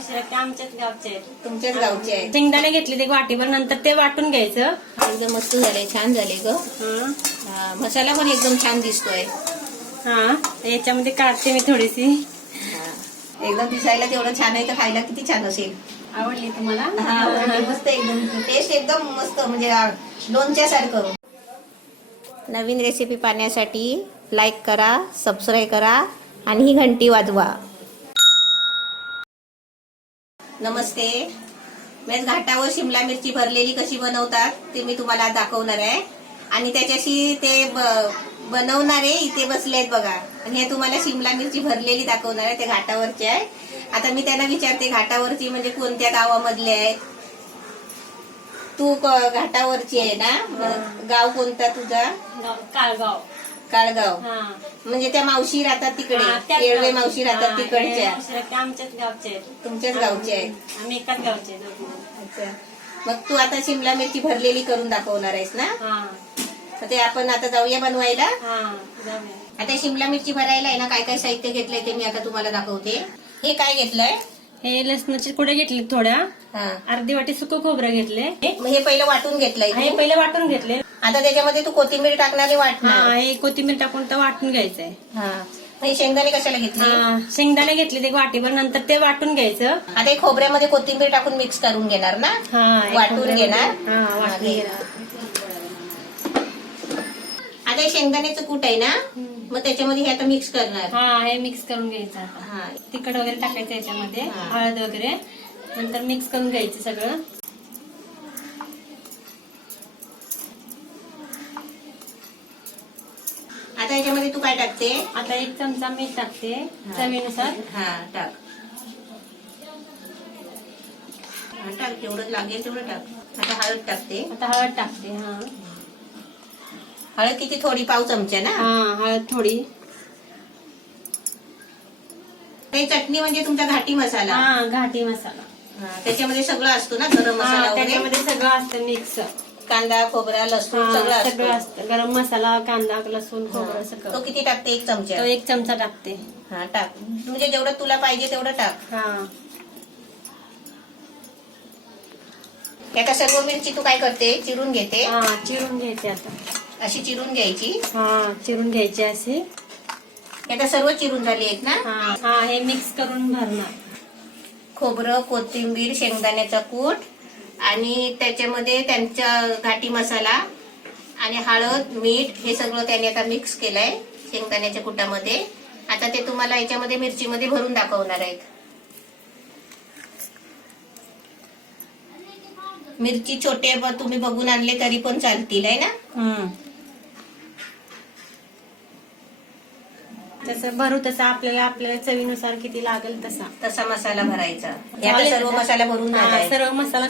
आमच्याच गावचे आहेत. तुमच्याच गावचे आहेत. शेंगदाणे घेतले ते वाटीभर, नंतर ते वाटून घ्यायचं. एकदम मस्त झालंय, छान झाले ग. मसाला पण एकदम छान दिसतोय. हा, याच्यामध्ये काढते मी थोडीशी. एकदम दिसायला तेवढं छान आहे तर खायला किती छान असेल. आवडली तुम्हाला? हा, मस्त एकदम टेस्ट एकदम मस्त, म्हणजे लोणच्या सारखं. नवीन रेसिपी पाहण्यासाठी लाईक करा, सबस्क्राईब करा आणि ही घंटी वाजवा. नमस्ते. मी घाटावर शिमला मिरची भरलेली कशी बनवतात ते मी तुम्हाला दाखवणार आहे. आणि त्याच्याशी ते बनवणारे इथे बसले आहेत बघा. आणि हे तुम्हाला शिमला मिरची भरलेली दाखवणार आहे. ते घाटावरचे आहे. आता मी त्यांना विचारते, घाटावरची म्हणजे कोणत्या गावामधले आहे? तू घाटावरची आहे ना? गाव कोणता तुझा? काळगाव. काळगाव. म्हणजे त्या मावशी राहतात तिकडे, येळवे मावशी राहतात तिकडच्या. आमच्याच गावचे आहेत. तुमच्याच गावचे आहेत. आम्ही एकाच गावचे. अच्छा, मग तू आता शिमला मिरची भरलेली करून दाखवणार आहेस ना? ते आपण आता जाऊया बनवायला. आता शिमला मिरची भरायला आहे ना, काय काय साहित्य घेतलंय ते मी आता तुम्हाला दाखवते. हे काय घेतलंय? हे लसणाचे कुडे घेतले थोड्या. अर्धी वाटी सुकं खोबरं घेतले. हे पहिलं वाटून घेतलंय. हे पहिले वाटून घेतले. आता त्याच्यामध्ये तू कोथिंबीर टाकणारे वाटणार. हे कोथिंबीर टाकून तर वाटून घ्यायचंय. हे शेंगदाणे कशाला घेतले? शेंगदाणे घेतले ते वाटीभर, नंतर ते वाटून घ्यायचं. आता हे खोबऱ्यामध्ये कोथिंबीर टाकून मिक्स करून घेणार ना? वाटून घेणार. आता हे शेंगदाण्याचं कूट आहे ना, मग त्याच्यामध्ये हे आता मिक्स करणार. हे मिक्स करून घ्यायचं. तिखट वगैरे टाकायचं याच्यामध्ये, हळद वगैरे, नंतर मिक्स करून घ्यायचं सगळं. आता याच्यामध्ये तू काय टाकते? आता 1 चमचा मीठ टाकते चवीनुसार. टाक. टाक, जेवढं लागेल तेवढं टाक. आता हळद टाकते. हळद टाकते. हळद किती? थोडी, पाव चमचा ना? हळद थोडी. हे चटणी म्हणजे तुमचा घाटी मसाला. घाटी मसाला. त्याच्यामध्ये सगळं असतो ना, गरम मसाला त्याच्यामध्ये सगळं असतं मिक्स. कांदा, खोबरा, लसूण सगळं असतं. गरम मसाला, कांदा, लसूण, खोबरं सगळं. तो किती टाकते? 1 चमचा. तो 1 चमचा टाकते. टाक, म्हणजे जेवढं तुला पाहिजे तेवढं टाक. आता सर्व मिरची तू काय करते? चिरून घेते. चिरून घ्यायची. आता अशी चिरून घ्यायची. चिरून घ्यायची अशी. आता सर्व चिरून झाली आहेत ना? हे मिक्स करून भरणार. खोबरं, कोथिंबीर, शेंगदाण्याचा कूट आणि त्याच्यामध्ये त्यांचा घाटी मसाला आणि हळद, मीठ हे सगळं त्याने आता मिक्स केलंय शेंगदाण्याच्या कुटामध्ये. आता ते तुम्हाला याच्यामध्ये मिरचीमध्ये भरून दाखवणार आहेत. मिरची छोटे तुम्ही बघून आणले तरी पण चालतील आहे ना? तसं भरू तसं आपल्याला चवीनुसार किती लागेल तसा मसाला भरायचा. सर्व मसाला भरून झालाय.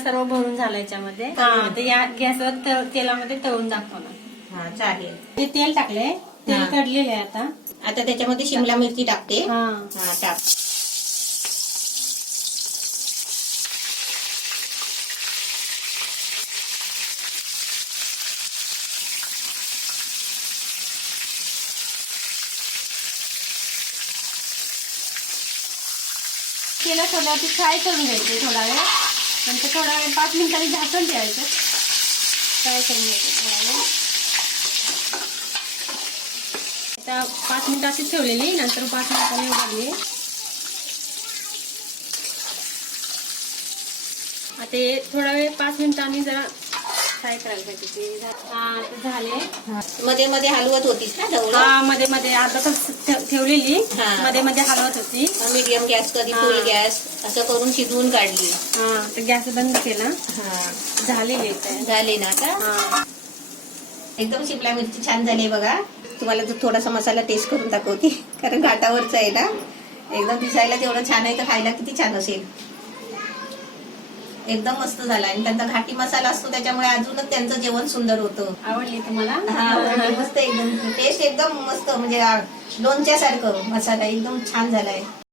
सर्व भरून झाला याच्यामध्ये. आता या गॅसवर तेलामध्ये तळून दाखवणार. चालेल. ते तेल टाकले, तेल कडलेले आहे. आता त्याच्यामध्ये शिमला मिरची टाकते. टाक. तेला थोड्यावरती फ्राय करून घ्यायचे थोडा वेळ. नंतर थोडा वेळ 5 मिनिटांनी झाकण ठेवायचं. फ्राय करून घ्यायचं थोडा वेळ. आता 5 मिनिटं अशी ठेवलेली, नंतर 5 मिनिटांनी उघडली. आता थोडा वेळ 5 मिनिटांनी जरा फ्राय करायला पाहिजे. झाले. मध्ये मध्ये हलवत होतीस ना? मध्ये मध्ये अर्धा तास ठेवलेली. मध्ये मध्ये हलवत होती. मीडियम गॅस, कधी फुल गॅस असं करून शिजवून काढली. तर गॅस बंद केला. झाले ना आता? एकदम शिमला मिरची छान झाली बघा. तुम्हाला थोडासा मसाला टेस्ट करून दाखवते, कारण घाटावरचा आहे ना. एकदम दिसायला तेवढं छान आहे तर खायला किती छान असेल. एकदम मस्त झाला. आणि त्यांचा घाटी मसाला असतो त्याच्यामुळे अजूनच त्यांचं जेवण सुंदर होतं. आवडली तुम्हाला? मस्त एकदम टेस्ट एकदम मस्त, म्हणजे लोणच्या सारखं मसाला एकदम छान झालाय.